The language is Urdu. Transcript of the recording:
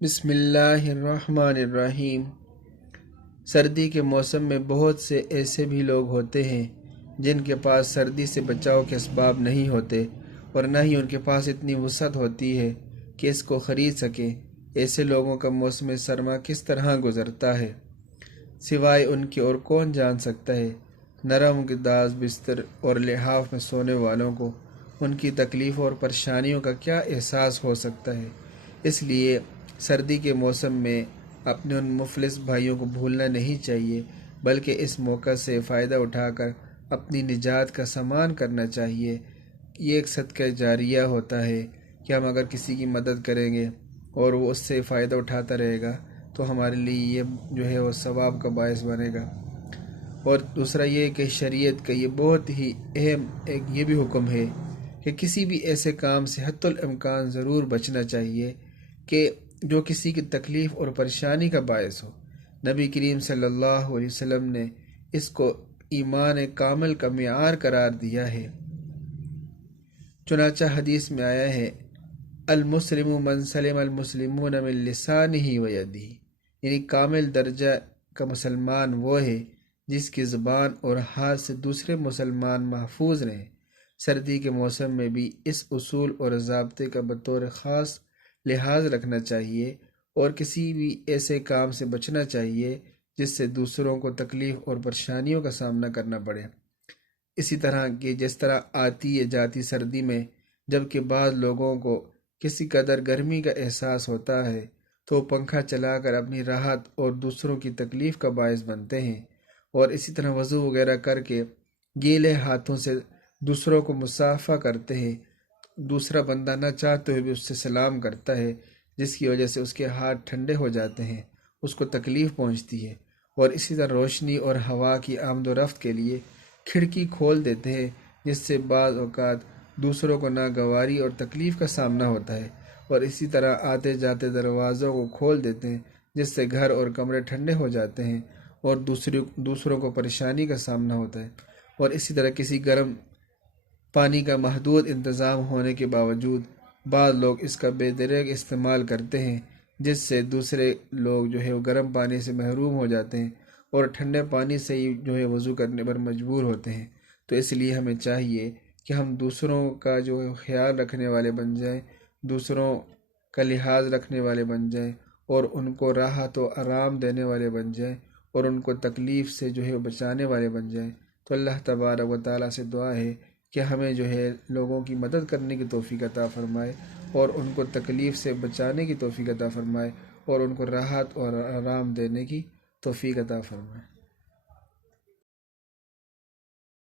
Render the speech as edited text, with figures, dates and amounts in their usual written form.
بسم اللہ الرحمن الرحیم۔ سردی کے موسم میں بہت سے ایسے بھی لوگ ہوتے ہیں جن کے پاس سردی سے بچاؤ کے اسباب نہیں ہوتے اور نہ ہی ان کے پاس اتنی وسعت ہوتی ہے کہ اس کو خرید سکیں۔ ایسے لوگوں کا موسم سرما کس طرح گزرتا ہے سوائے ان کے اور کون جان سکتا ہے۔ نرم گداز بستر اور لحاف میں سونے والوں کو ان کی تکلیف اور پریشانیوں کا کیا احساس ہو سکتا ہے۔ اس لیے سردی کے موسم میں اپنے ان مفلس بھائیوں کو بھولنا نہیں چاہیے، بلکہ اس موقع سے فائدہ اٹھا کر اپنی نجات کا سامان کرنا چاہیے۔ یہ ایک صدقہ جاریہ ہوتا ہے کہ ہم اگر کسی کی مدد کریں گے اور وہ اس سے فائدہ اٹھاتا رہے گا تو ہمارے لیے یہ جو ہے وہ ثواب کا باعث بنے گا۔ اور دوسرا یہ کہ شریعت کا یہ بہت ہی اہم ایک یہ بھی حکم ہے کہ کسی بھی ایسے کام سے حتی الامکان ضرور بچنا چاہیے کہ جو کسی کی تکلیف اور پریشانی کا باعث ہو۔ نبی کریم صلی اللہ علیہ وسلم نے اس کو ایمان کامل کا معیار قرار دیا ہے۔ چنانچہ حدیث میں آیا ہے، المسلم من سلم المسلمون من لسانہ و یدہ، یعنی کامل درجہ کا مسلمان وہ ہے جس کی زبان اور ہاتھ سے دوسرے مسلمان محفوظ رہیں۔ سردی کے موسم میں بھی اس اصول اور ضابطے کا بطور خاص لحاظ رکھنا چاہیے اور کسی بھی ایسے کام سے بچنا چاہیے جس سے دوسروں کو تکلیف اور پریشانیوں کا سامنا کرنا پڑے۔ اسی طرح کہ جس طرح آتی یا جاتی سردی میں جبکہ بعض لوگوں کو کسی قدر گرمی کا احساس ہوتا ہے تو وہ پنکھا چلا کر اپنی راحت اور دوسروں کی تکلیف کا باعث بنتے ہیں، اور اسی طرح وضو وغیرہ کر کے گیلے ہاتھوں سے دوسروں کو مصافحہ کرتے ہیں۔ دوسرا بندہ نہ چاہتے ہوئے بھی اس سے سلام کرتا ہے، جس کی وجہ سے اس کے ہاتھ ٹھنڈے ہو جاتے ہیں، اس کو تکلیف پہنچتی ہے۔ اور اسی طرح روشنی اور ہوا کی آمد و رفت کے لیے کھڑکی کھول دیتے ہیں، جس سے بعض اوقات دوسروں کو ناگواری اور تکلیف کا سامنا ہوتا ہے، اور اسی طرح آتے جاتے دروازوں کو کھول دیتے ہیں، جس سے گھر اور کمرے ٹھنڈے ہو جاتے ہیں اور دوسروں کو پریشانی کا سامنا ہوتا ہے۔ اور اسی طرح کسی گرم پانی کا محدود انتظام ہونے کے باوجود بعض لوگ اس کا بے دریغ استعمال کرتے ہیں، جس سے دوسرے لوگ جو ہے وہ گرم پانی سے محروم ہو جاتے ہیں اور ٹھنڈے پانی سے ہی جو ہے وضو کرنے پر مجبور ہوتے ہیں۔ تو اس لیے ہمیں چاہیے کہ ہم دوسروں کا جو ہے خیال رکھنے والے بن جائیں، دوسروں کا لحاظ رکھنے والے بن جائیں اور ان کو راحت و آرام دینے والے بن جائیں اور ان کو تکلیف سے جو ہے بچانے والے بن جائیں۔ تو اللہ تبارک و تعالیٰ سے دعا ہے کہ ہمیں جو ہے لوگوں کی مدد کرنے کی توفیق عطا فرمائے اور ان کو تکلیف سے بچانے کی توفیق عطا فرمائے اور ان کو راحت اور آرام دینے کی توفیق عطا فرمائے۔